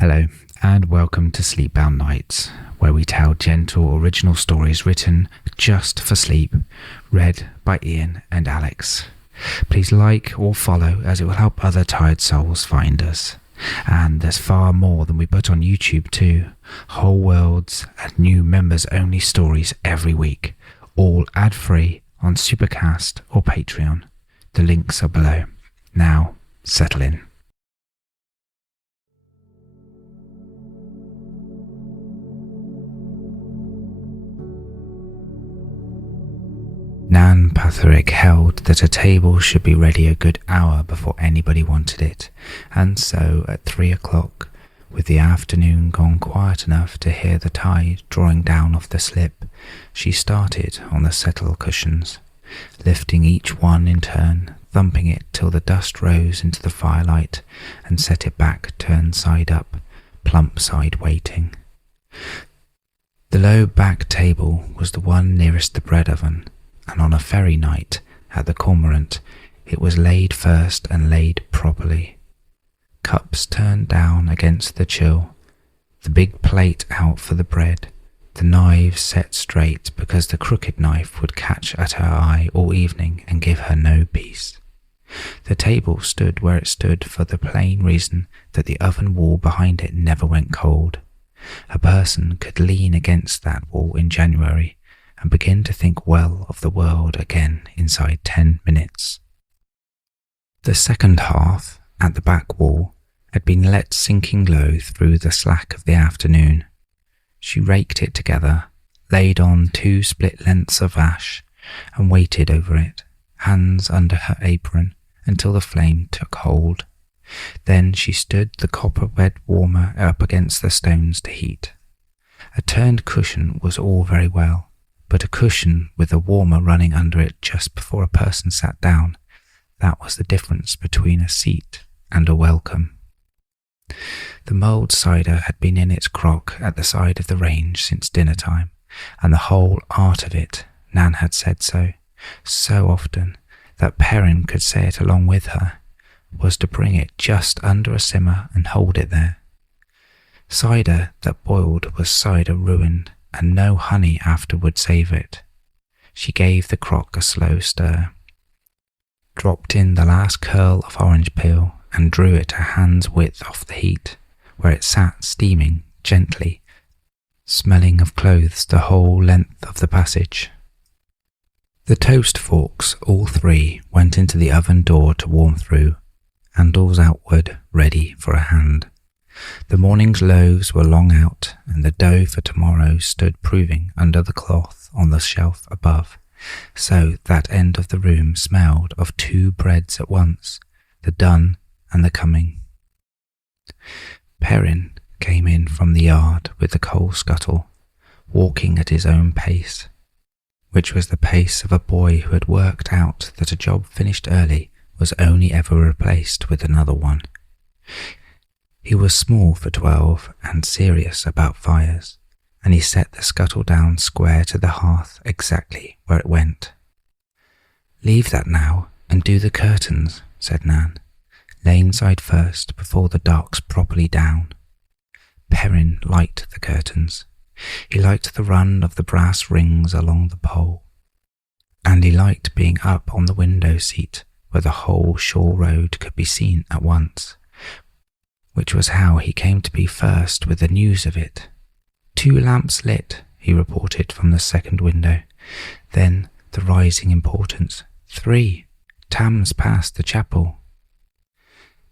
Hello, and welcome to Sleepbound Nights, where we tell gentle original stories written just for sleep, read by Ian and Alex. Please like or follow, as it will help other tired souls find us. And there's far more than we put on YouTube too. Whole worlds and new members-only stories every week, all ad-free on Supercast or Patreon. The links are below. Now, settle in. Nan Patherick held that a table should be ready a good hour before anybody wanted it, and so at 3 o'clock, with the afternoon gone quiet enough to hear the tide drawing down off the slip, she started on the settle cushions, lifting each one in turn, thumping it till the dust rose into the firelight and set it back turned side up, plump side waiting. The low back table was the one nearest the bread oven, and on a ferry night at the Cormorant, it was laid first and laid properly. Cups turned down against the chill, the big plate out for the bread, the knives set straight because the crooked knife would catch at her eye all evening and give her no peace. The table stood where it stood for the plain reason that the oven wall behind it never went cold. A person could lean against that wall in January and begin to think well of the world again inside 10 minutes. The second hearth, at the back wall, had been let sinking low through the slack of the afternoon. She raked it together, laid on 2 split lengths of ash, and waited over it, hands under her apron, until the flame took hold. Then she stood the copper-bed warmer up against the stones to heat. A turned cushion was all very well, but a cushion with a warmer running under it just before a person sat down, that was the difference between a seat and a welcome. The mulled cider had been in its crock at the side of the range since dinner time, and the whole art of it, Nan had said so often that Perrin could say it along with her, was to bring it just under a simmer and hold it there. Cider that boiled was cider ruined, and no honey after would save it. She gave the crock a slow stir, dropped in the last curl of orange peel, and drew it a hand's width off the heat, where it sat steaming gently, smelling of clothes the whole length of the passage. The toast forks, all 3, went into the oven door to warm through, handles outward, ready for a hand. The morning's loaves were long out, and the dough for tomorrow stood proving under the cloth on the shelf above, so that end of the room smelled of 2 breads at once, the done and the coming. Perrin came in from the yard with the coal scuttle, walking at his own pace, which was the pace of a boy who had worked out that a job finished early was only ever replaced with another one. He was small for 12 and serious about fires, and he set the scuttle down square to the hearth exactly where it went. "Leave that now and do the curtains," said Nan, laying side first before the dark's properly down. Perrin liked the curtains. He liked the run of the brass rings along the pole, and he liked being up on the window seat where the whole shore road could be seen at once, which was how he came to be first with the news of it. 2 lamps lit, he reported from the second window. Then the rising importance. 3, Thames past the chapel.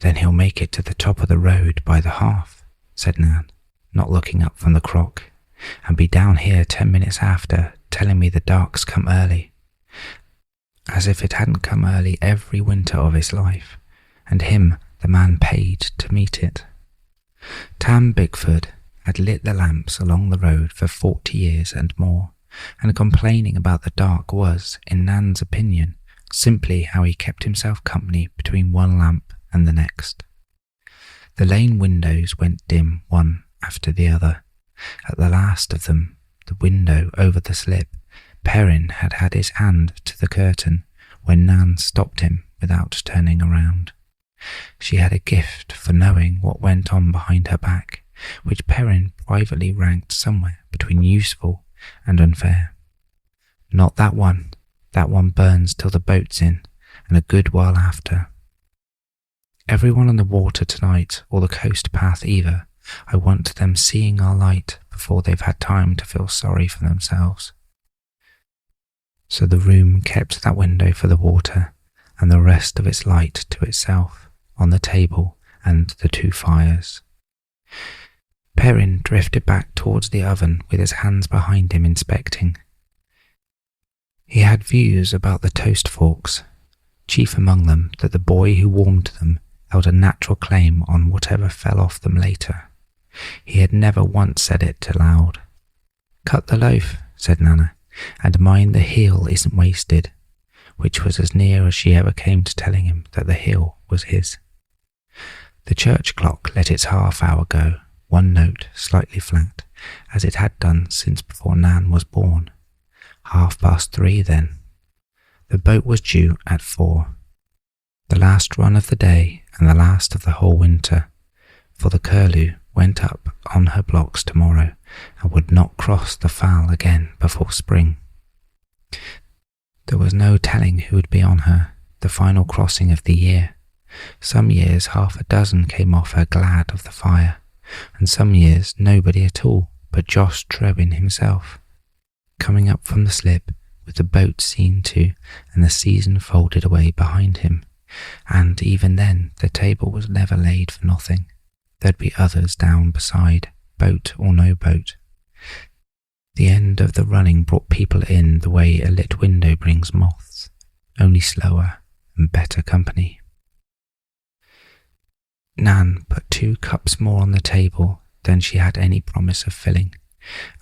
"Then he'll make it to the top of the road by the hearth," said Nan, not looking up from the crock, "and be down here 10 minutes after, telling me the dark's come early." As if it hadn't come early every winter of his life, and him the man paid to meet it. Tam Bickford had lit the lamps along the road for 40 years and more, and complaining about the dark was, in Nan's opinion, simply how he kept himself company between one lamp and the next. The lane windows went dim one after the other. At the last of them, the window over the slip, Perrin had had his hand to the curtain when Nan stopped him without turning around. She had a gift for knowing what went on behind her back, which Perrin privately ranked somewhere between useful and unfair. Not that one. That one burns till the boat's in, and a good while after. Everyone on the water tonight, or the coast path either, I want them seeing our light before they've had time to feel sorry for themselves. So the room kept that window for the water, and the rest of its light to itself, on the table and the two fires. Perrin drifted back towards the oven with his hands behind him inspecting. He had views about the toast forks, chief among them that the boy who warmed them held a natural claim on whatever fell off them later. He had never once said it aloud. "Cut the loaf," said Nana, "and mind the heel isn't wasted," which was as near as she ever came to telling him that the heel was his. The church clock let its half-hour go, one note slightly flat, as it had done since before Nan was born. 3:30 then. The boat was due at 4. The last run of the day and the last of the whole winter, for the curlew went up on her blocks tomorrow and would not cross the Fal again before spring. There was no telling who would be on her, the final crossing of the year. Some years 6 came off her glad of the fire, and some years nobody at all but Josh Trewin himself, coming up from the slip with the boat seen to and the season folded away behind him, and even then the table was never laid for nothing. There'd be others down beside, boat or no boat. The end of the running brought people in the way a lit window brings moths, only slower and better company. Nan put 2 cups more on the table than she had any promise of filling,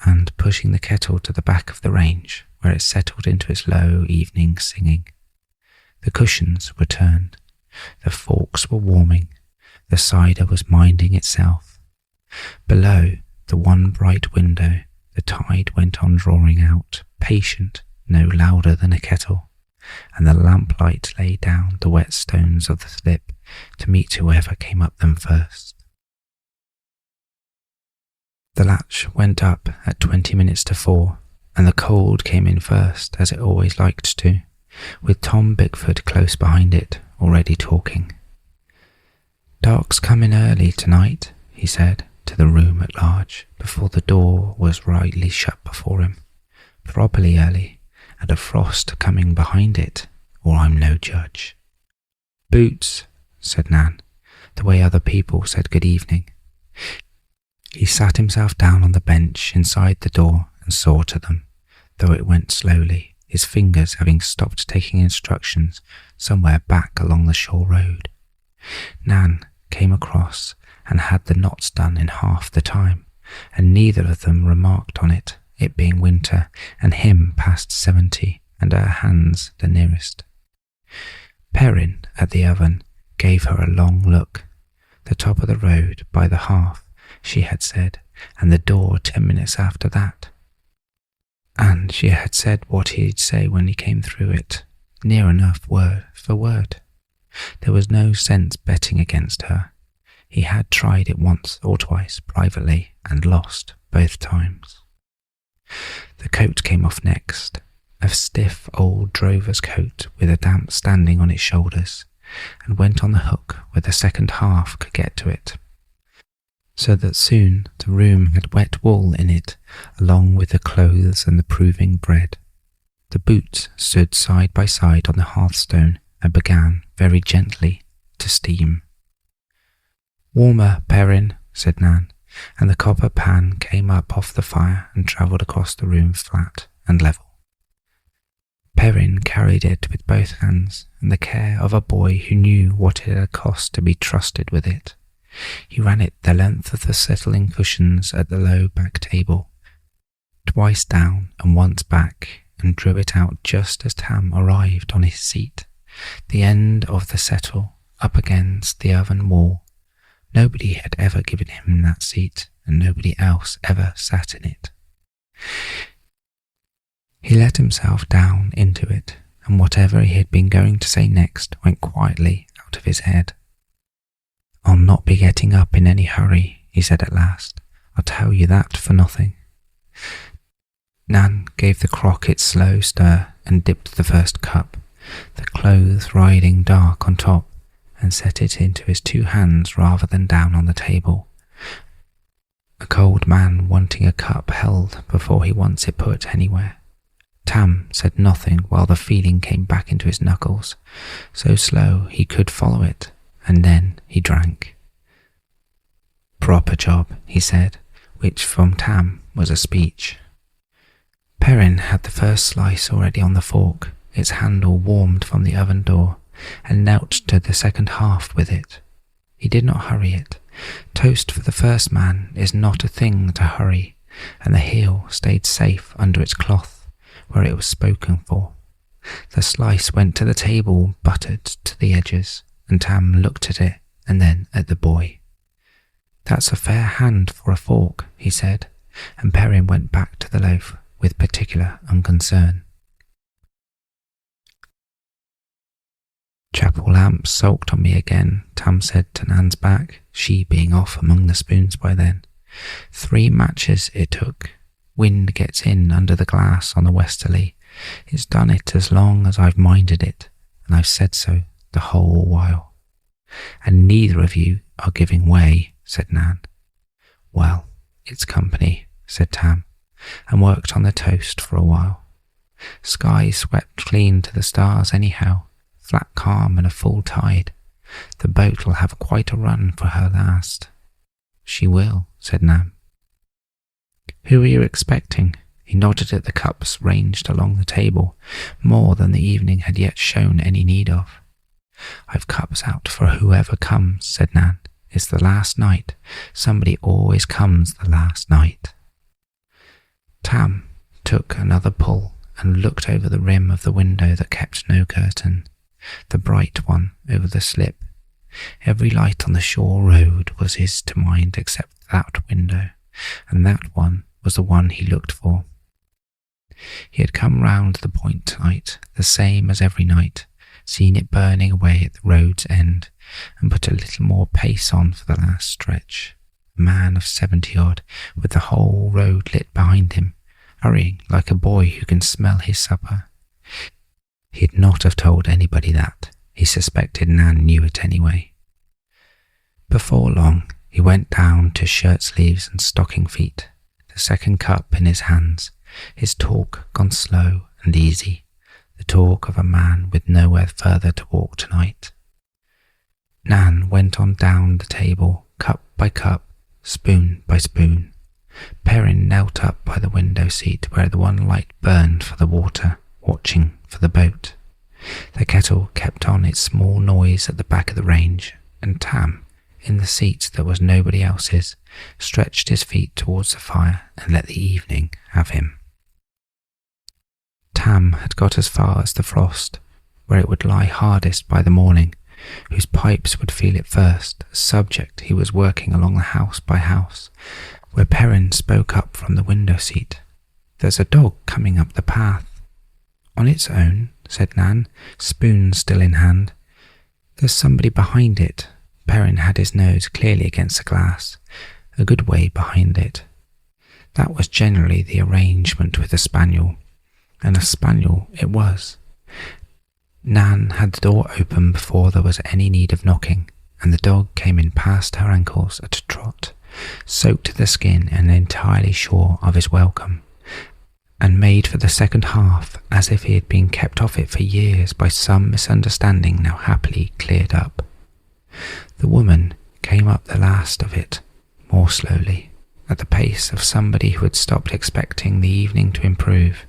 and pushing the kettle to the back of the range, where it settled into its low evening singing. The cushions were turned, the forks were warming, the cider was minding itself. Below the one bright window, the tide went on drawing out, patient, no louder than a kettle, and the lamplight lay down the wet stones of the slip to meet whoever came up them first. The latch went up at 20 minutes to 4, and the cold came in first, as it always liked to, with Tom Bickford close behind it, already talking. "Dark's coming early tonight," he said to the room at large, before the door was rightly shut before him. "Properly early, and a frost coming behind it, or I'm no judge." "Boots," said Nan, the way other people said good evening. He sat himself down on the bench inside the door and saw to them, though it went slowly, his fingers having stopped taking instructions somewhere back along the shore road. Nan came across and had the knots done in half the time, and neither of them remarked on it, it being winter, and him past 70, and her hands the nearest. Perrin, at the oven, gave her a long look. The top of the road by the hearth, she had said, and the door 10 minutes after that. And she had said what he'd say when he came through it, near enough word for word. There was no sense betting against her. He had tried it once or twice privately and lost both times. The coat came off next, a stiff old drover's coat with a damp standing on its shoulders, and went on the hook where the second half could get to it, so that soon the room had wet wool in it, along with the clothes and the proving bread. The boots stood side by side on the hearthstone and began, very gently, to steam. "Warmer, Perrin," said Nan, and the copper pan came up off the fire and travelled across the room flat and level. Perrin carried it with both hands, and the care of a boy who knew what it had cost to be trusted with it. He ran it the length of the settling cushions at the low back table, twice down and once back, and drew it out just as Tam arrived on his seat, the end of the settle up against the oven wall. Nobody had ever given him that seat, and nobody else ever sat in it. He let himself down into it, and whatever he had been going to say next went quietly out of his head. "I'll not be getting up in any hurry," he said at last. "I'll tell you that for nothing." Nan gave the crock its slow stir and dipped the first cup, the clothes riding dark on top, and set it into his two hands rather than down on the table. A cold man wanting a cup held before he wants it put anywhere. Tam said nothing while the feeling came back into his knuckles, so slow he could follow it, and then he drank. "Proper job," he said, which from Tam was a speech. Perrin had the first slice already on the fork, its handle warmed from the oven door, and knelt to the second half with it. He did not hurry it. Toast for the first man is not a thing to hurry, and the heel stayed safe under its cloth, where it was spoken for. The slice went to the table, buttered to the edges, and Tam looked at it and then at the boy. "That's a fair hand for a fork," he said, and Perrin went back to the loaf with particular unconcern. "Chapel lamps sulked on me again," Tam said to Nan's back, she being off among the spoons by then. "3 matches it took. Wind gets in under the glass on the westerly. It's done it as long as I've minded it, and I've said so the whole while." "And neither of you are giving way," said Nan. "Well, it's company," said Tam, and worked on the toast for a while. Sky swept clean to the stars anyhow, flat calm and a full tide. The boat will have quite a run for her last. "She will," said Nan. "Who are you expecting?" He nodded at the cups ranged along the table, more than the evening had yet shown any need of. "I've cups out for whoever comes," said Nan. "It's the last night. Somebody always comes the last night." Tam took another pull and looked over the rim of the window that kept no curtain, the bright one over the slip. Every light on the shore road was his to mind except that window, and that one was the one he looked for. He had come round the point tonight, the same as every night, seen it burning away at the road's end, and put a little more pace on for the last stretch. A man of 70-odd, with the whole road lit behind him, hurrying like a boy who can smell his supper. He'd not have told anybody that. He suspected Nan knew it anyway. Before long, he went down to shirt sleeves and stocking feet, the second cup in his hands, his talk gone slow and easy, the talk of a man with nowhere further to walk tonight. Nan went on down the table, cup by cup, spoon by spoon. Perrin knelt up by the window seat where the one light burned for the water, watching for the boat. The kettle kept on its small noise at the back of the range, and Tam, in the seat that was nobody else's, stretched his feet towards the fire and let the evening have him. Tam had got as far as the frost, where it would lie hardest by the morning, whose pipes would feel it first, a subject he was working along the house by house, where Perrin spoke up from the window seat. "There's a dog coming up the path." "On its own," said Nan, spoon still in hand. "There's somebody behind it." Perrin had his nose clearly against the glass, a good way behind it. That was generally the arrangement with a spaniel, and a spaniel it was. Nan had the door open before there was any need of knocking, and the dog came in past her ankles at a trot, soaked to the skin and entirely sure of his welcome, and made for the second half as if he had been kept off it for years by some misunderstanding now happily cleared up. The woman came up the last of it, more slowly, at the pace of somebody who had stopped expecting the evening to improve,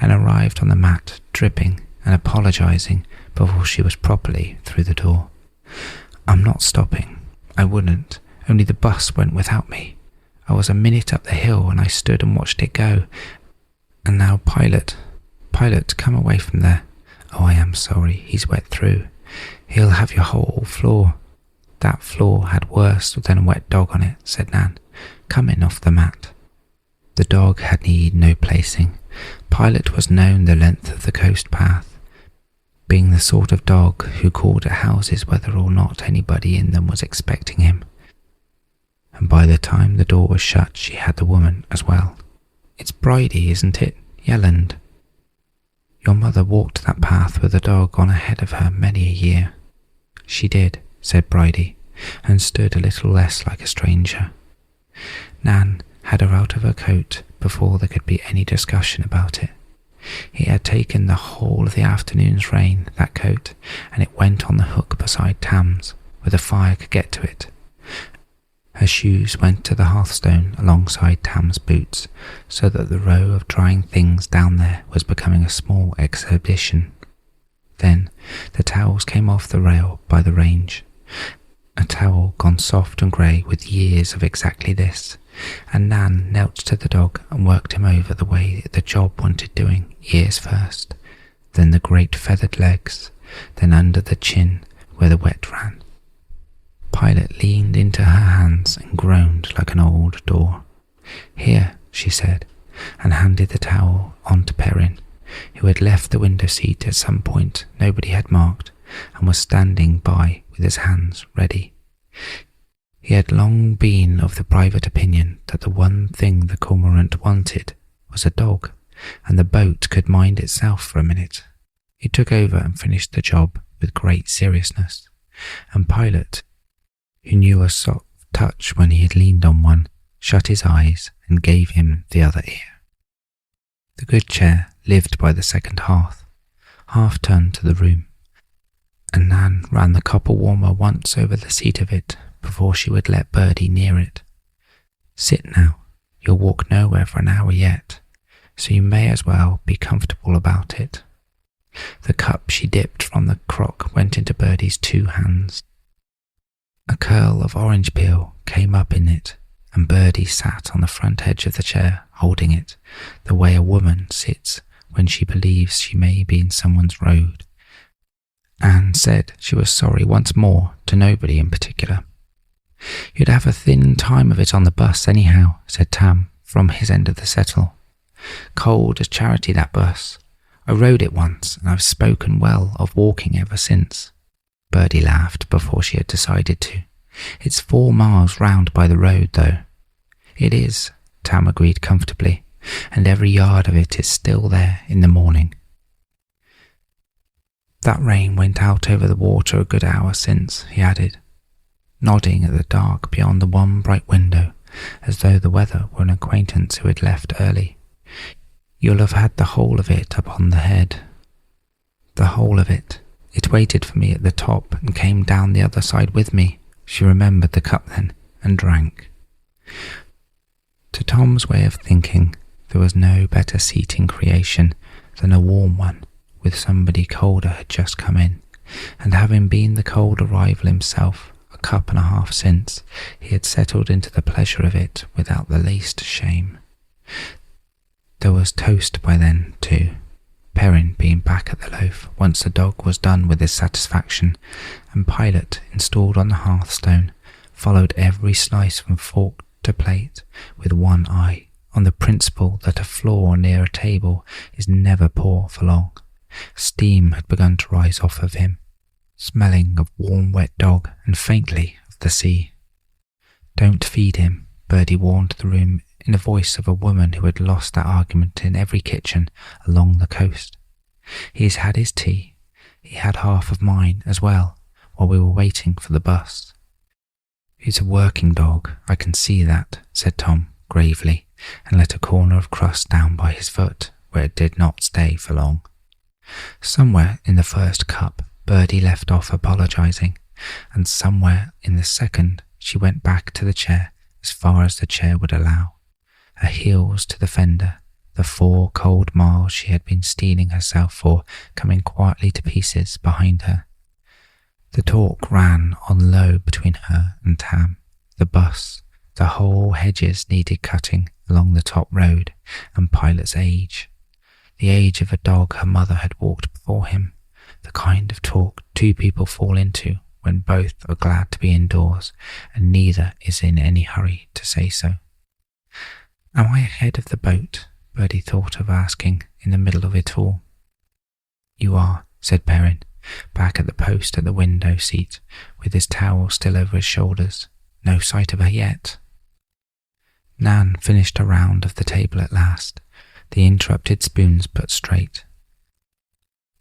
and arrived on the mat dripping and apologising before she was properly through the door. "I'm not stopping. I wouldn't, only the bus went without me. I was a minute up the hill and I stood and watched it go. And now Pilot, come away from there. Oh, I am sorry, he's wet through. He'll have your whole floor." "That floor had worse than a wet dog on it," said Nan. "Come in off the mat." The dog had need no placing. Pilot was known the length of the coast path. being the sort of dog who called at houses whether or not anybody in them was expecting him. And by the time the door was shut, she had the woman as well. "It's Bridie, isn't it? Yelland. Your mother walked that path with a dog on ahead of her many a year." "She did," said Bridie, and stood a little less like a stranger. Nan had her out of her coat before there could be any discussion about it. He had taken the whole of the afternoon's rain, that coat, and it went on the hook beside Tam's, where the fire could get to it. Her shoes went to the hearthstone alongside Tam's boots, so that the row of drying things down there was becoming a small exhibition. Then the towels came off the rail by the range, a towel gone soft and grey with years of exactly this, and Nan knelt to the dog and worked him over the way the job wanted doing, ears first, then the great feathered legs, then under the chin where the wet ran. Pilot leaned into her hands and groaned like an old door. "Here," she said, and handed the towel on to Perrin, who had left the window seat at some point nobody had marked and was standing by with his hands ready. He had long been of the private opinion that the one thing the cormorant wanted was a dog, and the boat could mind itself for a minute. He took over and finished the job with great seriousness, and Pilot, who knew a soft touch when he had leaned on one, shut his eyes and gave him the other ear. The good chair lived by the second hearth, half turned to the room, and Nan ran the copper warmer once over the seat of it before she would let Birdie near it. "Sit now, you'll walk nowhere for an hour yet, so you may as well be comfortable about it." The cup she dipped from the crock went into Birdie's 2 hands. A curl of orange peel came up in it, and Birdie sat on the front edge of the chair, holding it, the way a woman sits when she believes she may be in someone's road, and said she was sorry once more to nobody in particular. "You'd have a thin time of it on the bus anyhow," said Tam from his end of the settle. "Cold as charity, that bus. I rode it once, and I've spoken well of walking ever since." Birdie laughed before she had decided to. "It's 4 miles round by the road, though." "It is," Tam agreed comfortably, "and every yard of it is still there in the morning." "That rain went out over the water a good hour since," he added, nodding at the dark beyond the one bright window, as though the weather were an acquaintance who had left early. "You'll have had the whole of it upon the head." "The whole of it. It waited for me at the top and came down the other side with me." She remembered the cup then and drank. To Tom's way of thinking, there was no better seat in creation than a warm one, with somebody colder had just come in, and having been the cold arrival himself a cup and a half since, he had settled into the pleasure of it without the least shame. There was toast by then, too, Perrin being back at the loaf once the dog was done with his satisfaction, and Pilot, installed on the hearthstone, followed every slice from fork to plate with one eye, on the principle that a floor near a table is never poor for long. Steam had begun to rise off of him, smelling of warm wet dog and faintly of the sea. "Don't feed him," Birdie warned the room in the voice of a woman who had lost that argument in every kitchen along the coast. "He's had his tea. He had half of mine as well while we were waiting for the bus." "He's a working dog, I can see that," said Tom gravely, and let a corner of crust down by his foot where it did not stay for long. Somewhere in the first cup Birdie left off apologising, and somewhere in the second she went back to the chair as far as the chair would allow, her heels to the fender, the 4 cold miles she had been steeling herself for coming quietly to pieces behind her. The talk ran on low between her and Tam, the bus, the whole hedges needed cutting along the top road, and Pilot's age. The age of a dog her mother had walked before him, the kind of talk 2 people fall into when both are glad to be indoors and neither is in any hurry to say so. "Am I ahead of the boat?" Birdie thought of asking in the middle of it all. "You are," said Perrin, back at the post at the window seat, with his towel still over his shoulders. No sight of her yet. Nan finished a round of the table at last, the interrupted spoons put straight.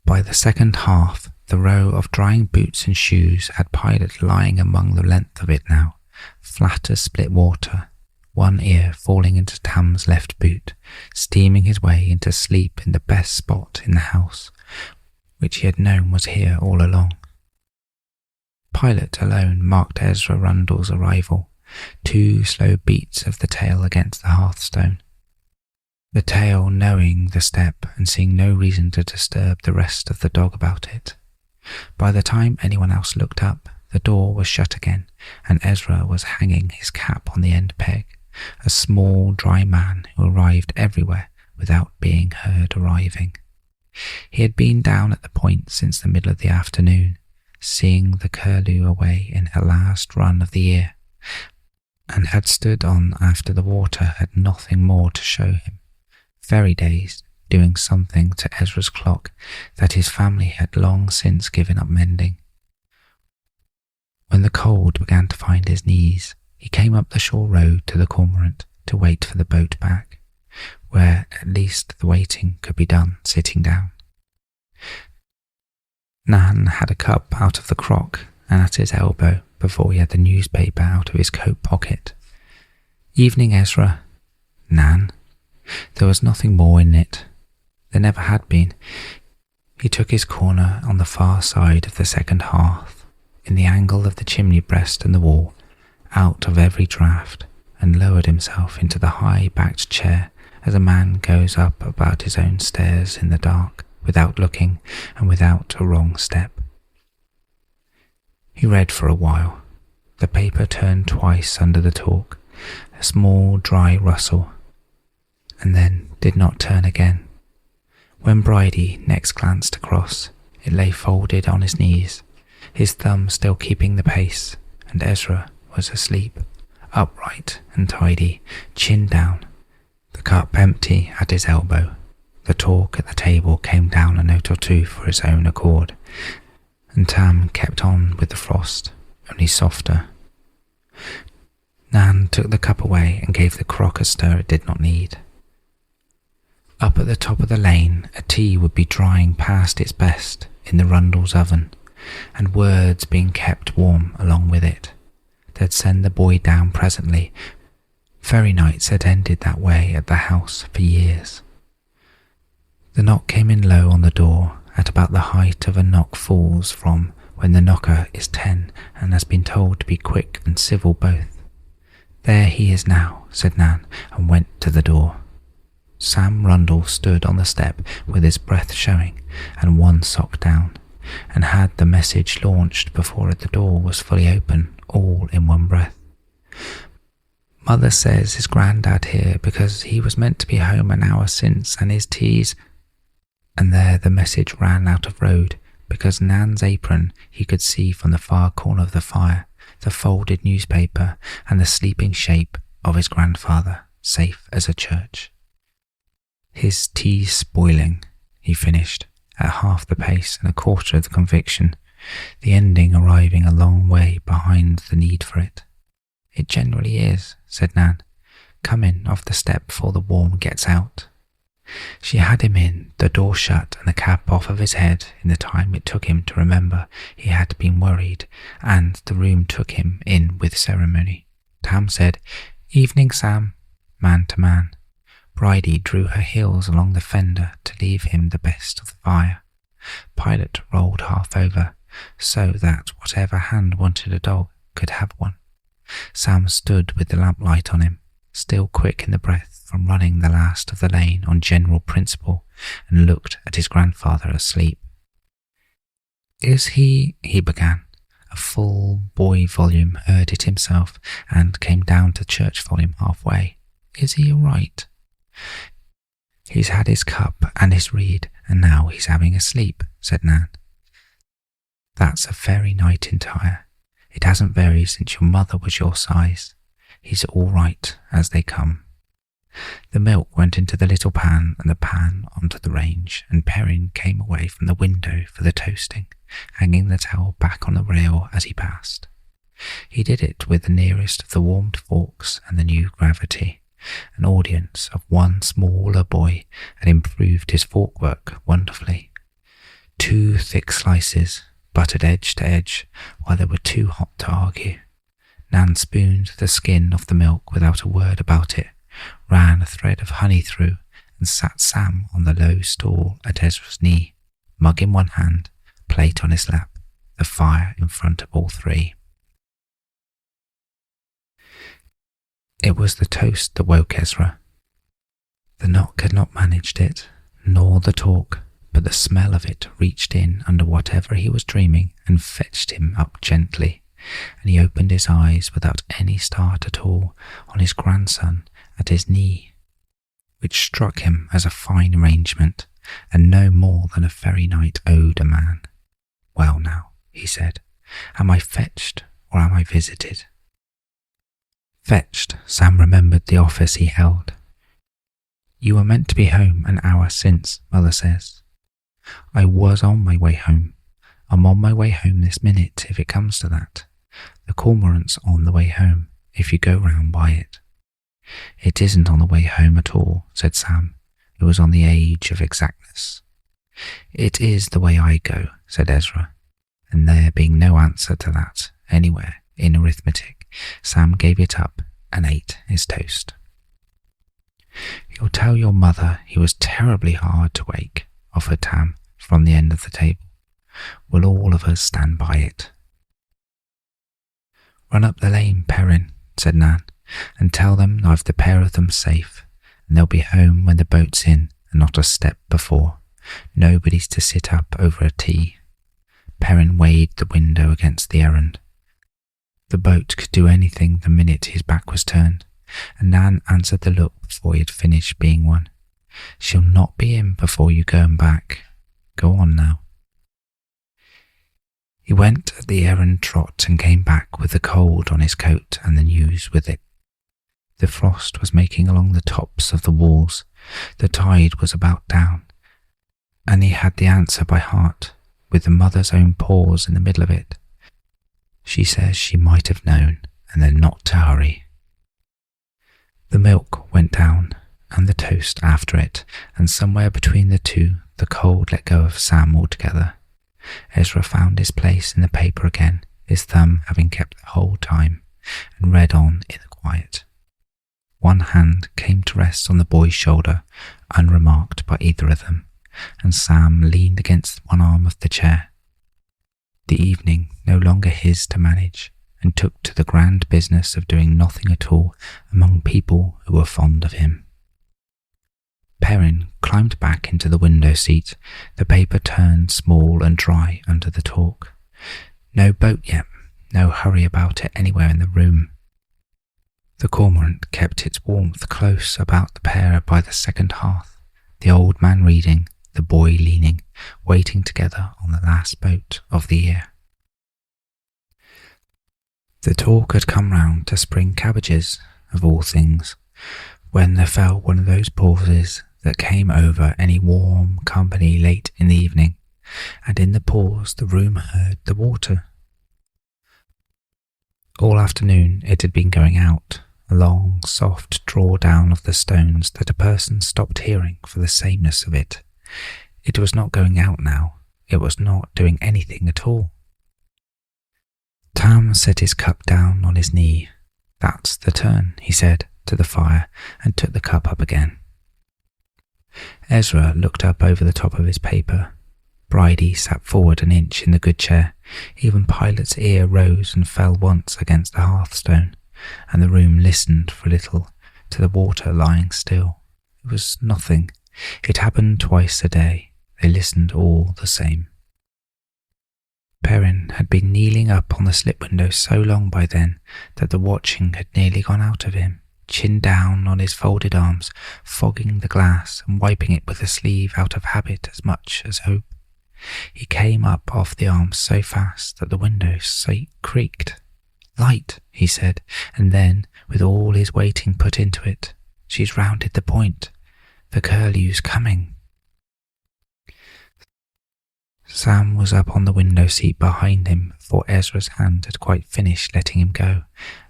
By the second half, the row of drying boots and shoes had Pilot lying among the length of it now, flat as split water, one ear falling into Tam's left boot, steaming his way into sleep in the best spot in the house, which he had known was here all along. Pilot alone marked Ezra Rundle's arrival, 2 slow beats of the tail against the hearthstone. The tail knowing the step and seeing no reason to disturb the rest of the dog about it. By the time anyone else looked up, the door was shut again, and Ezra was hanging his cap on the end peg, a small, dry man who arrived everywhere without being heard arriving. He had been down at the point since the middle of the afternoon, seeing the curlew away in her last run of the year, and had stood on after the water had nothing more to show him, very dazed, doing something to Ezra's clock that his family had long since given up mending. When the cold began to find his knees, he came up the shore road to the cormorant to wait for the boat back, where at least the waiting could be done sitting down. Nan had a cup out of the crock and at his elbow before he had the newspaper out of his coat pocket. "Evening, Ezra." "Nan." There was nothing more in it. There never had been. He took his corner on the far side of the second hearth, in the angle of the chimney breast and the wall, out of every draught, and lowered himself into the high-backed chair as a man goes up about his own stairs in the dark, without looking and without a wrong step. He read for a while. The paper turned twice under the talk, a small dry rustle, and then did not turn again. When Bridie next glanced across, it lay folded on his knees, his thumb still keeping the pace, and Ezra was asleep, upright and tidy, chin down, the cup empty at his elbow. The talk at the table came down a note or two for its own accord, and Tam kept on with the frost, only softer. Nan took the cup away and gave the crock a stir it did not need. Up at the top of the lane, a tea would be drying past its best in the Rundle's oven, and words being kept warm along with it. They'd send the boy down presently. Ferry nights had ended that way at the house for years. The knock came in low on the door, at about the height of a knock falls from when the knocker is 10 and has been told to be quick and civil both. "There he is now," said Nan, and went to the door. Sam Rundle stood on the step with his breath showing and one sock down, and had the message launched before the door was fully open, all in one breath. "Mother says his grandad here because he was meant to be home an hour since and his tea's—" And there the message ran out of road, because Nan's apron he could see from the far corner of the fire, the folded newspaper and the sleeping shape of his grandfather, safe as a church. "His tea's spoiling," he finished, at half the pace and a quarter of the conviction, the ending arriving a long way behind the need for it. "It generally is," said Nan. "Come in off the step before the warm gets out." She had him in, the door shut and the cap off of his head in the time it took him to remember he had been worried, and the room took him in with ceremony. Tam said, "Evening, Sam," man to man. Bridie drew her heels along the fender to leave him the best of the fire. Pilot rolled half over, so that whatever hand wanted a dog could have one. Sam stood with the lamplight on him, still quick in the breath from running the last of the lane on general principle, and looked at his grandfather asleep. "Is he began. A full boy volume heard it himself and came down to church volume halfway. "Is he all right?" "He's had his cup and his read, and now he's having a sleep," said Nan. "That's a fairy night entire. It hasn't varied since your mother was your size. He's all right as they come." The milk went into the little pan and the pan onto the range, and Perrin came away from the window for the toasting, hanging the towel back on the rail as he passed. He did it with the nearest of the warmed forks and the new gravity. An audience of one smaller boy had improved his fork work wonderfully. 2 thick slices, buttered edge to edge, while they were too hot to argue. Nan spooned the skin off the milk without a word about it, ran a thread of honey through, and sat Sam on the low stool at Ezra's knee, mug in one hand, plate on his lap, the fire in front of all three. It was the toast that woke Ezra. The knock had not managed it, nor the talk, but the smell of it reached in under whatever he was dreaming and fetched him up gently, and he opened his eyes without any start at all on his grandson at his knee, which struck him as a fine arrangement, and no more than a ferry night owed a man. "Well now," he said, "am I fetched or am I visited?" Fetched, Sam remembered the office he held. "You were meant to be home an hour since, Mother says." "I was on my way home. I'm on my way home this minute, if it comes to that. The cormorant's on the way home, if you go round by it." "It isn't on the way home at all," said Sam, who was on the age of exactness. "It is the way I go," said Ezra, and there being no answer to that anywhere in arithmetic, Sam gave it up and ate his toast. "You'll tell your mother he was terribly hard to wake," offered Tam from the end of the table. "We'll all of us stand by it." "Run up the lane, Perrin," said Nan, "and tell them I've the pair of them safe, and they'll be home when the boat's in and not a step before. Nobody's to sit up over a tea." Perrin weighed the window against the errand. The boat could do anything the minute his back was turned, and Nan answered the look before he had finished being one. "She'll not be in before you go and back. Go on now." He went at the errand trot and came back with the cold on his coat and the news with it. The frost was making along the tops of the walls, the tide was about down, and he had the answer by heart, with the mother's own pause in the middle of it. She says she might have known, and then not to hurry. The milk went down, and the toast after it, and somewhere between the two, the cold let go of Sam altogether. Ezra found his place in the paper again, his thumb having kept the whole time, and read on in the quiet. One hand came to rest on the boy's shoulder, unremarked by either of them, and Sam leaned against one arm of the chair. The evening no longer his to manage, and took to the grand business of doing nothing at all among people who were fond of him. Perrin climbed back into the window seat, the paper turned small and dry under the talk. No boat yet, no hurry about it anywhere in the room. The cormorant kept its warmth close about the pair by the second hearth, the old man reading, the boy leaning, waiting together on the last boat of the year. The talk had come round to spring cabbages, of all things, when there fell one of those pauses that came over any warm company late in the evening, and in the pause the room heard the water. All afternoon it had been going out, a long, soft draw-down of the stones that a person stopped hearing for the sameness of it. It was not going out now. It was not doing anything at all. Tam set his cup down on his knee. "That's the turn," he said to the fire, and took the cup up again. Ezra looked up over the top of his paper. Bridie sat forward an inch in the good chair. Even Pilot's ear rose and fell once against the hearthstone, and the room listened for a little to the water lying still. It was nothing. It happened twice a day. They listened all the same. Perrin had been kneeling up on the slip window so long by then that the watching had nearly gone out of him, chin down on his folded arms, fogging the glass and wiping it with a sleeve out of habit as much as hope. He came up off the arms so fast that the window creaked. "Light," he said, and then, with all his waiting put into it, She's rounded the point. The curlew's coming." Sam was up on the window seat behind him before Ezra's hand had quite finished letting him go,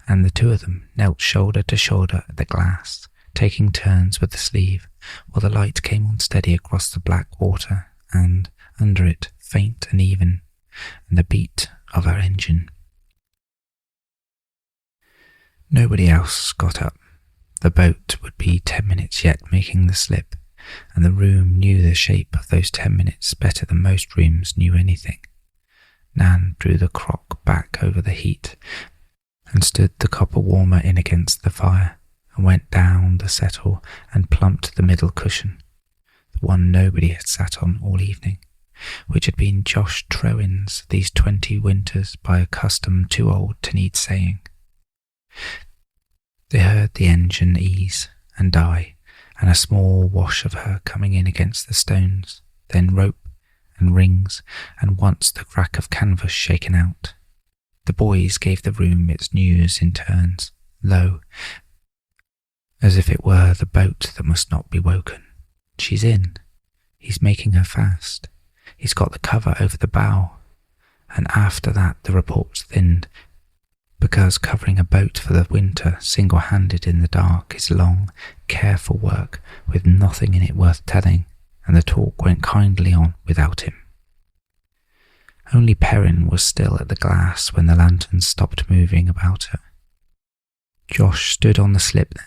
and the two of them knelt shoulder to shoulder at the glass, taking turns with the sleeve, while the light came on steady across the black water, and, under it, faint and even, and the beat of our engine. Nobody else got up. The boat would be 10 minutes yet making the slip, and the room knew the shape of those 10 minutes better than most rooms knew anything. Nan drew the crock back over the heat and stood the copper warmer in against the fire, and went down the settle and plumped the middle cushion, the one nobody had sat on all evening, which had been Josh Trowin's these 20 winters by a custom too old to need saying. They heard the engine ease and die, and a small wash of her coming in against the stones, then rope and rings, and once the crack of canvas shaken out. The boys gave the room its news in turns, low, as if it were the boat that must not be woken. "She's in. He's making her fast. He's got the cover over the bow." And after that the reports thinned, because covering a boat for the winter single-handed in the dark is long, careful work with nothing in it worth telling, and the talk went kindly on without him. Only Perrin was still at the glass when the lantern stopped moving about her. Josh stood on the slip then,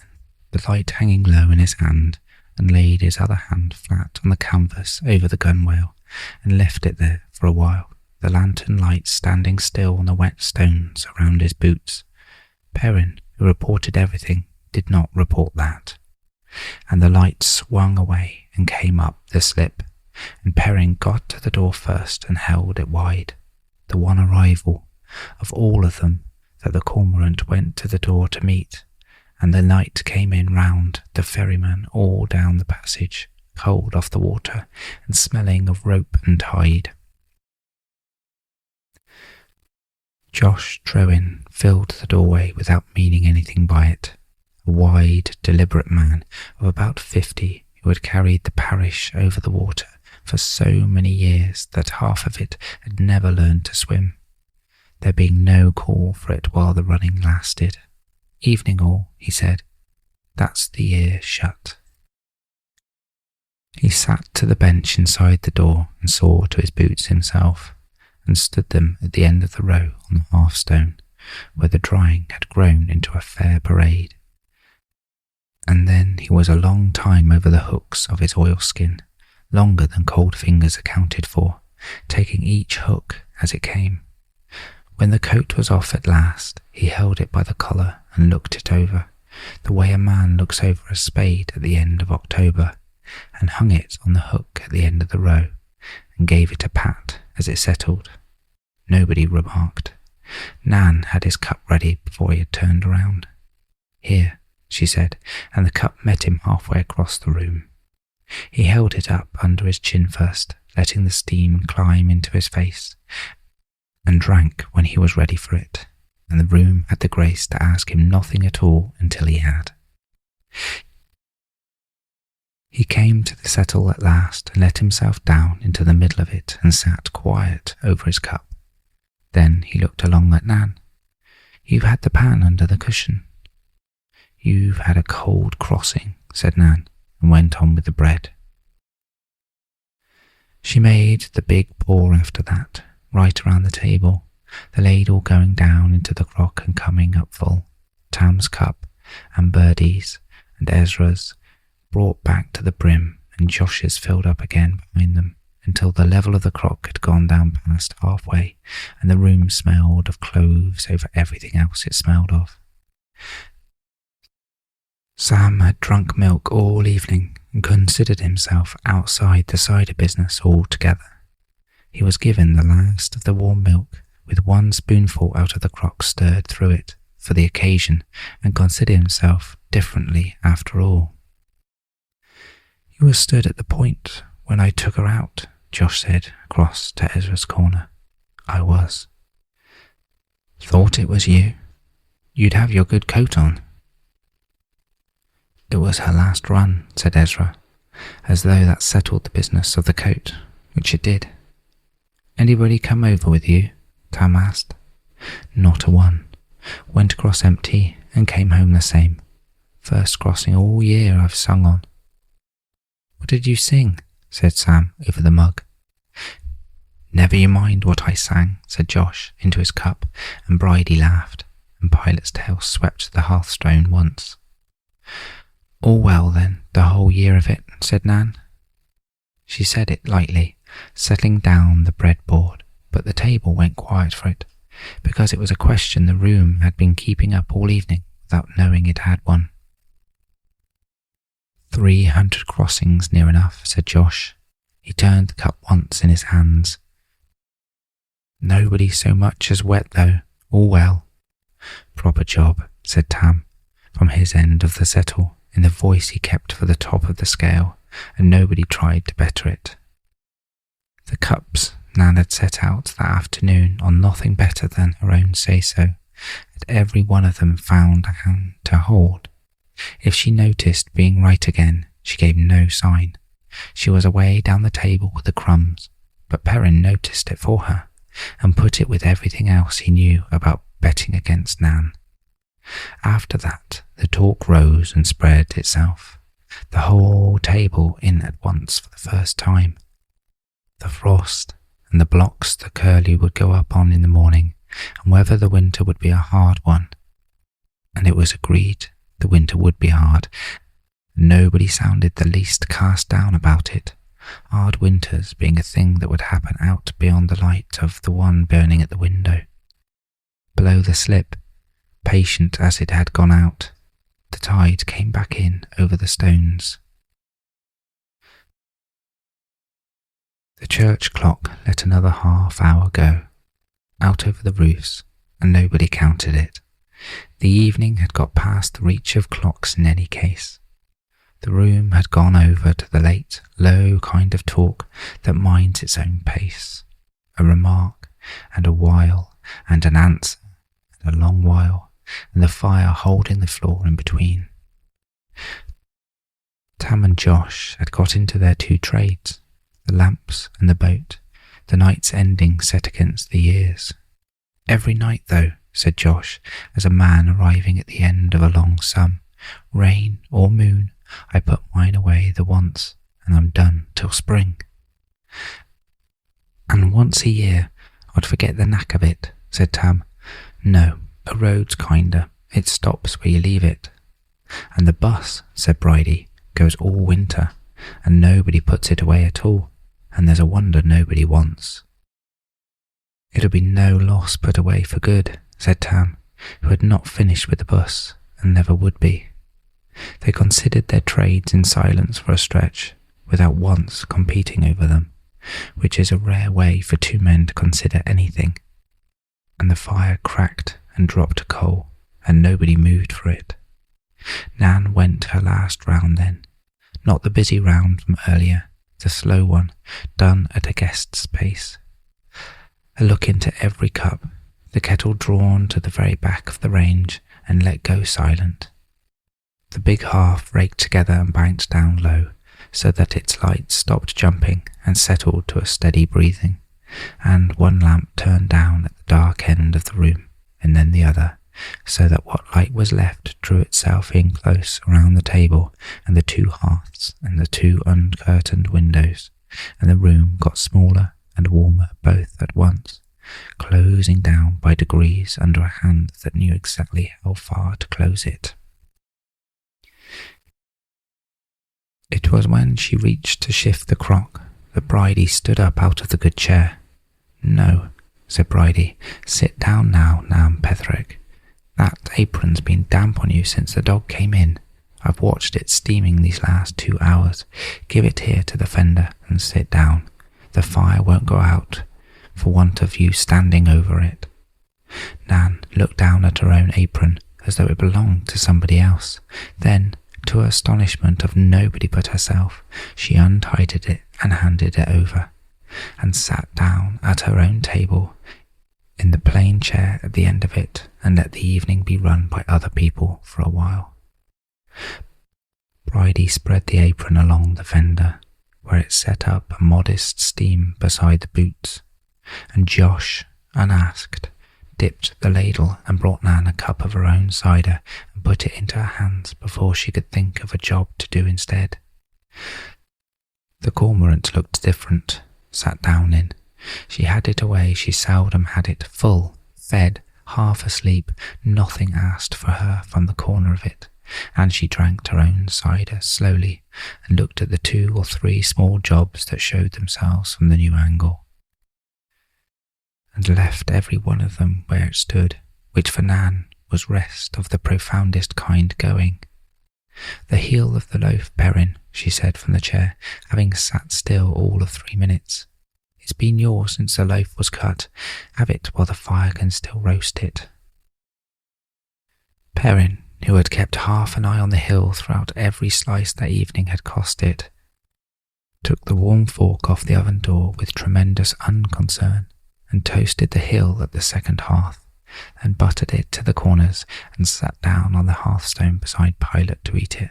the light hanging low in his hand, and laid his other hand flat on the canvas over the gunwale, and left it there for a while, the lantern light standing still on the wet stones around his boots. Perrin, who reported everything, did not report that. And the light swung away and came up the slip, and Perrin got to the door first and held it wide, the one arrival of all of them that the cormorant went to the door to meet, and the night came in round the ferryman all down the passage, cold off the water and smelling of rope and tide. Josh Trowin filled the doorway without meaning anything by it, a wide, deliberate man of about 50 who had carried the parish over the water for so many years that half of it had never learned to swim, there being no call for it while the running lasted. "Evening all," he said. "That's the year shut." He sat to the bench inside the door and saw to his boots himself, and stood them at the end of the row on the hearthstone, where the drying had grown into a fair parade. And then he was a long time over the hooks of his oilskin, longer than cold fingers accounted for, taking each hook as it came. When the coat was off at last, he held it by the collar and looked it over, the way a man looks over a spade at the end of October, and hung it on the hook at the end of the row, and gave it a pat as it settled. Nobody remarked. Nan had his cup ready before he had turned around. "Here," she said, and the cup met him halfway across the room. He held it up under his chin first, letting the steam climb into his face, and drank when he was ready for it, and the room had the grace to ask him nothing at all until he had. He came to the settle at last and let himself down into the middle of it and sat quiet over his cup. Then he looked along at Nan. "You've had the pan under the cushion." "You've had a cold crossing," said Nan, and went on with the bread. She made the big pour after that, right around the table, the ladle going down into the crock and coming up full, Tam's cup and Birdie's and Ezra's brought back to the brim, and Josh's filled up again behind them, until the level of the crock had gone down past halfway, and the room smelled of cloves over everything else it smelled of. Sam had drunk milk all evening and considered himself outside the cider business altogether. He was given the last of the warm milk, with one spoonful out of the crock stirred through it for the occasion, and considered himself differently after all. "You were stood at the point when I took her out," Josh said across to Ezra's corner. "I was." "Thought it was you. You'd have your good coat on." It was her last run, said Ezra, as though that settled the business of the coat, which it did. Anybody come over with you? Tam asked. Not a one. Went across empty and came home the same. First crossing all year I've sung on. What did you sing? Said Sam over the mug. Never you mind what I sang, said Josh into his cup, and Bridie laughed, and Pilot's tail swept the hearthstone once. All well, then, the whole year of it, said Nan. She said it lightly, settling down the breadboard, but the table went quiet for it, because it was a question the room had been keeping up all evening without knowing it had one. 300 crossings near enough, said Josh. He turned the cup once in his hands. Nobody so much as wet, though. All well. Proper job, said Tam, from his end of the settle, in the voice he kept for the top of the scale, and nobody tried to better it. The cups Nan had set out that afternoon on nothing better than her own say-so, and every one of them found a hand to hold. If she noticed being right again, she gave no sign. She was away down the table with the crumbs, but Perrin noticed it for her, and put it with everything else he knew about betting against Nan. After that, the talk rose and spread itself, the whole table in at once for the first time. The frost and the blocks the Curlew would go up on in the morning, and whether the winter would be a hard one. And it was agreed the winter would be hard. Nobody sounded the least cast down about it, hard winters being a thing that would happen out beyond the light of the one burning at the window. Below the slip, patient as it had gone out, the tide came back in over the stones. The church clock let another half hour go, out over the roofs, and nobody counted it. The evening had got past the reach of clocks in any case. The room had gone over to the late, low kind of talk that minds its own pace, a remark, and a while, and an answer, and a long while, and the fire holding the floor in between. Tam and Josh had got into their two trades, the lamps and the boat, the night's ending set against the years. Every night, though, said Josh, as a man arriving at the end of a long sum, rain or moon, I put mine away the once, and I'm done till spring. And once a year I'd forget the knack of it, said Tam. No, a road's kinder, it stops where you leave it. And the bus, said Bridie, goes all winter, and nobody puts it away at all, and there's a wonder nobody wants. It'll be no loss put away for good, said Tam, who had not finished with the bus, and never would be. They considered their trades in silence for a stretch, without once competing over them, which is a rare way for two men to consider anything. And the fire cracked and dropped a coal, and nobody moved for it. Nan went her last round then, not the busy round from earlier, the slow one, done at a guest's pace. A look into every cup, the kettle drawn to the very back of the range and let go silent. The big half raked together and bounced down low, so that its light stopped jumping and settled to a steady breathing, and one lamp turned down at the dark end of the room, and then the other, so that what light was left drew itself in close around the table and the two hearths and the two uncurtained windows, and the room got smaller and warmer both at once, closing down by degrees under a hand that knew exactly how far to close it. It was when she reached to shift the crock that Bridie stood up out of the good chair. No, said Bridie, sit down now, Nan Petherick. That apron's been damp on you since the dog came in. I've watched it steaming these last 2 hours. Give it here to the fender and sit down. The fire won't go out for want of you standing over it. Nan looked down at her own apron as though it belonged to somebody else. Then, to her astonishment of nobody but herself, she untied it and handed it over, and sat down at her own table in the plain chair at the end of it, and let the evening be run by other people for a while. Bridie spread the apron along the fender, where it set up a modest steam beside the boots, and Josh, unasked, dipped the ladle and brought Nan a cup of her own cider and put it into her hands before she could think of a job to do instead. The cormorant looked different, sat down in. She had it away she seldom had it, full, fed, half asleep, nothing asked for her from the corner of it, and she drank her own cider slowly and looked at the 2 or 3 small jobs that showed themselves from the new angle, and left every one of them where it stood, which for Nan was rest of the profoundest kind going. "The heel of the loaf, Perrin," she said from the chair, having sat still all of 3 minutes. "It's been yours since the loaf was cut. Have it while the fire can still roast it." Perrin, who had kept half an eye on the hill throughout every slice that evening had cost it, took the warm fork off the oven door with tremendous unconcern and toasted the hill at the second hearth, and buttered it to the corners and sat down on the hearthstone beside Pilot to eat it.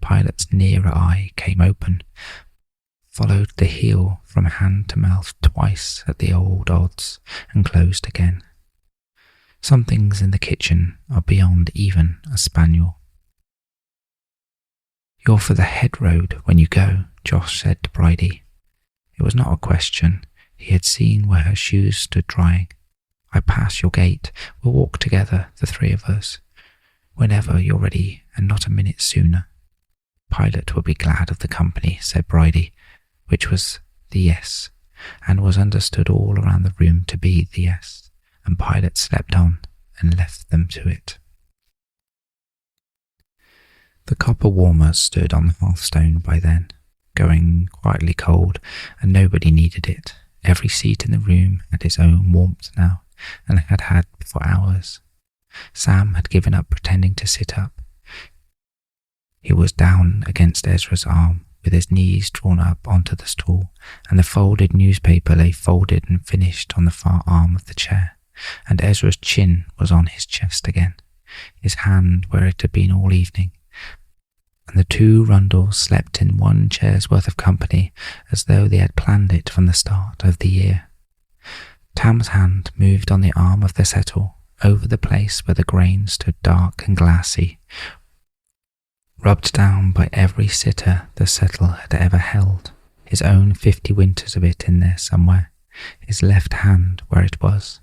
Pilot's nearer eye came open, followed the heel from hand to mouth twice at the old odds, and closed again. Some things in the kitchen are beyond even a spaniel. "You're for the head road when you go," Josh said to Bridie. It was not a question. He had seen where her shoes stood drying. "I pass your gate. We'll walk together, the 3 of us, whenever you're ready, and not a minute sooner." "Pilot will be glad of the company," said Bridie, which was the yes, and was understood all around the room to be the yes, and Pilot slept on and left them to it. The copper warmer stood on the hearthstone by then, going quietly cold, and nobody needed it. Every seat in the room had its own warmth now, and had had for hours. Sam had given up pretending to sit up. He was down against Ezra's arm, with his knees drawn up onto the stool, and the folded newspaper lay folded and finished on the far arm of the chair, and Ezra's chin was on his chest again, his hand where it had been all evening, and the 2 Rundles slept in 1 chair's worth of company as though they had planned it from the start of the year. Tam's hand moved on the arm of the settle over the place where the grain stood dark and glassy, rubbed down by every sitter the settle had ever held, his own 50 winters of it in there somewhere, his left hand where it was.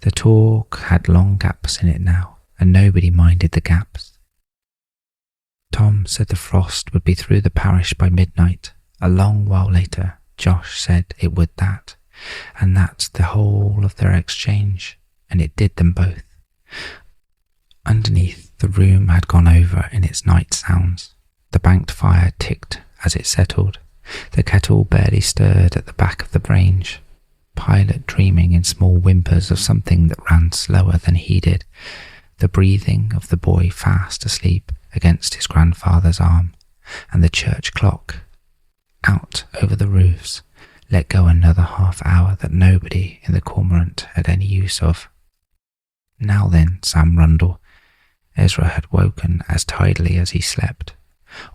The talk had long gaps in it now, and nobody minded the gaps. Tom said the frost would be through the parish by midnight. A long while later, Josh said it would that, and that's the whole of their exchange, and it did them both. Underneath, the room had gone over in its night sounds. The banked fire ticked as it settled. The kettle barely stirred at the back of the range. Pilot dreaming in small whimpers of something that ran slower than he did. The breathing of the boy fast asleep against his grandfather's arm, and the church clock, out over the roofs, let go another half hour that nobody in the Cormorant had any use of. "Now then, Sam Rundle." Ezra had woken as tidily as he slept,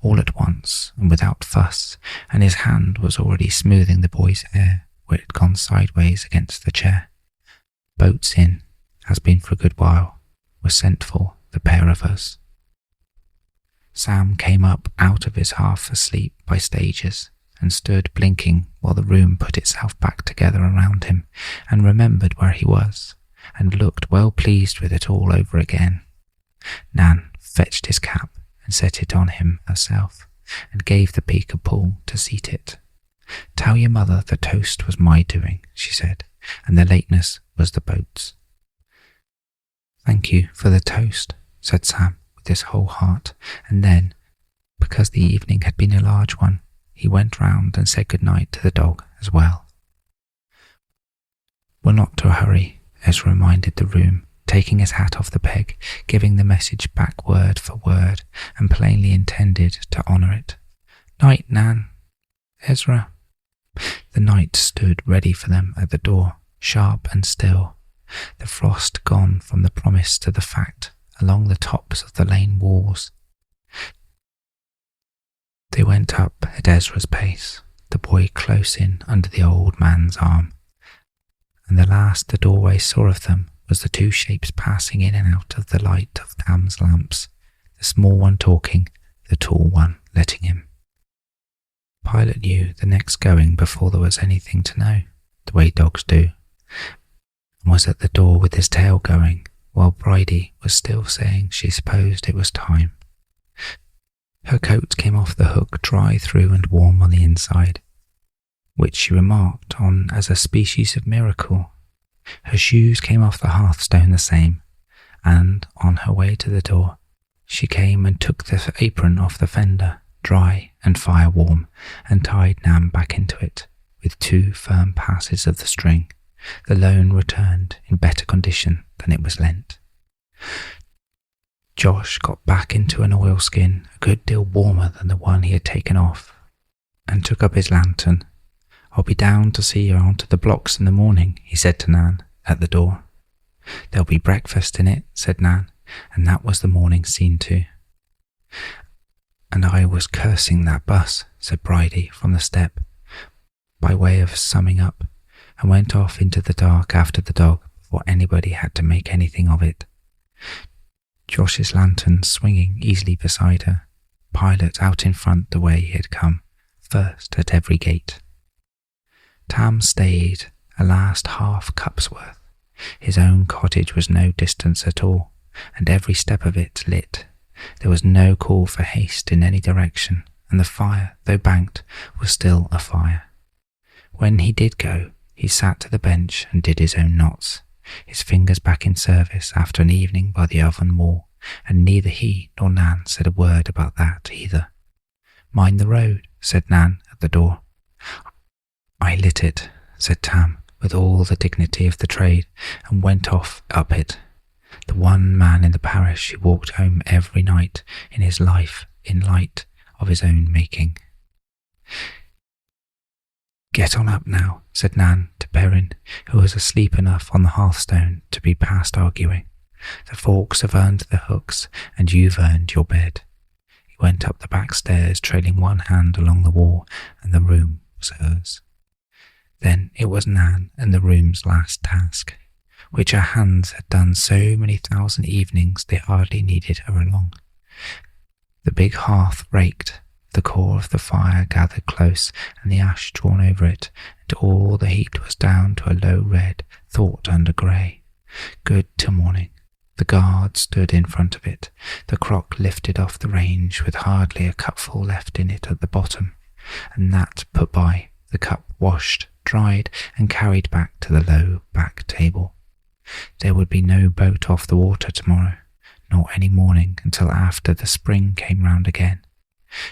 all at once and without fuss, and his hand was already smoothing the boy's hair where it had gone sideways against the chair. "Boat's in, has been for a good while. We're sent for, the pair of us." Sam came up out of his half asleep by stages and stood blinking while the room put itself back together around him, and remembered where he was, and looked well pleased with it all over again. Nan fetched his cap and set it on him herself, and gave the peak a pull to seat it. "Tell your mother the toast was my doing," she said, "and the lateness was the boat's." "Thank you for the toast," said Sam with his whole heart, and then, because the evening had been a large one, he went round and said good night to the dog as well. "We're not to hurry," Ezra reminded the room, taking his hat off the peg, giving the message back word for word, and plainly intended to honour it. "Night, Nan." "Ezra." The night stood ready for them at the door, sharp and still, the frost gone from the promise to the fact along the tops of the lane walls. They went up at Ezra's pace, the boy close in under the old man's arm, and the last the doorway saw of them was the two shapes passing in and out of the light of Tam's lamps, the small one talking, the tall one letting him. Pilot knew the next going before there was anything to know, the way dogs do, and was at the door with his tail going, while Bridie was still saying she supposed it was time. Her coat came off the hook dry through and warm on the inside, which she remarked on as a species of miracle. Her shoes came off the hearthstone the same, and on her way to the door, she came and took the apron off the fender, dry and fire warm, and tied Nan back into it, with 2 firm passes of the string. The loan returned in better condition than it was lent. Josh got back into an oilskin a good deal warmer than the one he had taken off, and took up his lantern. "I'll be down to see you onto the blocks in the morning," he said to Nan at the door. "There'll be breakfast in it," said Nan, and that was the morning scene too. "And I was cursing that bus," said Bridie from the step, by way of summing up, and went off into the dark after the dog before anybody had to make anything of it. Josh's lantern swinging easily beside her, Pilot out in front the way he had come, first at every gate. Tam stayed a last half cup's worth. His own cottage was no distance at all, and every step of it lit. There was no call for haste in any direction, and the fire, though banked, was still a fire. When he did go, he sat to the bench and did his own knots, his fingers back in service after an evening by the oven wall, and neither he nor Nan said a word about that either. "Mind the road," said Nan at the door. "I lit it," said Tam, with all the dignity of the trade, and went off up it. The one man in the parish who walked home every night in his life in light of his own making. "Get on up now," said Nan to Perrin, who was asleep enough on the hearthstone to be past arguing. "The forks have earned the hooks, and you've earned your bed." He went up the back stairs, trailing one hand along the wall, and the room was hers. Then it was Nan and the room's last task, which her hands had done so many thousand evenings they hardly needed her along. The big hearth raked, the core of the fire gathered close, and the ash drawn over it, and all the heat was down to a low red, thought under grey. Good till morning. The guard stood in front of it, the crock lifted off the range with hardly a cupful left in it at the bottom, and that put by, the cup washed, dried, and carried back to the low back table. There would be no boat off the water tomorrow, nor any morning until after the spring came round again.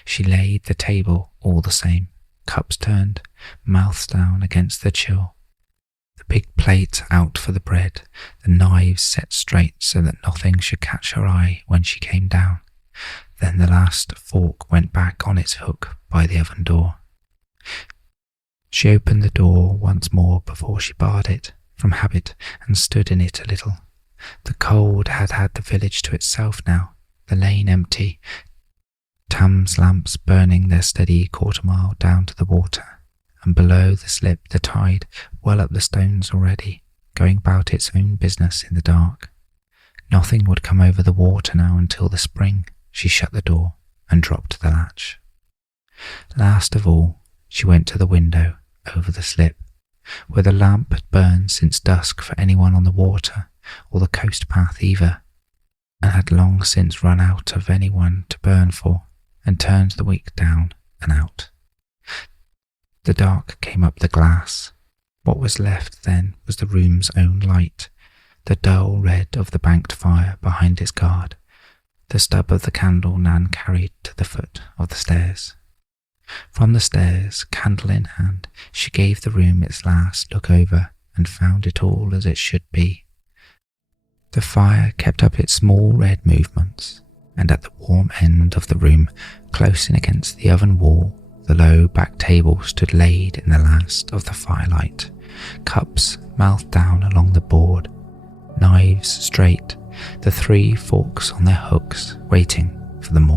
She laid the table all the same, cups turned, mouths down against the chill, the big plate out for the bread, the knives set straight so that nothing should catch her eye when she came down. Then the last fork went back on its hook by the oven door. She opened the door once more before she barred it, from habit, and stood in it a little. The cold had had the village to itself now, the lane empty, Tam's lamps burning their steady quarter-mile down to the water, and below the slip the tide well up the stones already, going about its own business in the dark. Nothing would come over the water now until the spring. She shut the door and dropped the latch. Last of all, she went to the window over the slip, where the lamp had burned since dusk for anyone on the water or the coast path either, and had long since run out of anyone to burn for, and turned the wick down and out. The dark came up the glass. What was left then was the room's own light, the dull red of the banked fire behind its guard, the stub of the candle Nan carried to the foot of the stairs. From the stairs, candle in hand, she gave the room its last look over and found it all as it should be. The fire kept up its small red movements, and at the warm end of the room, close in against the oven wall, the low back table stood laid in the last of the firelight, cups mouth down along the board, knives straight, the 3 forks on their hooks, waiting for the morning.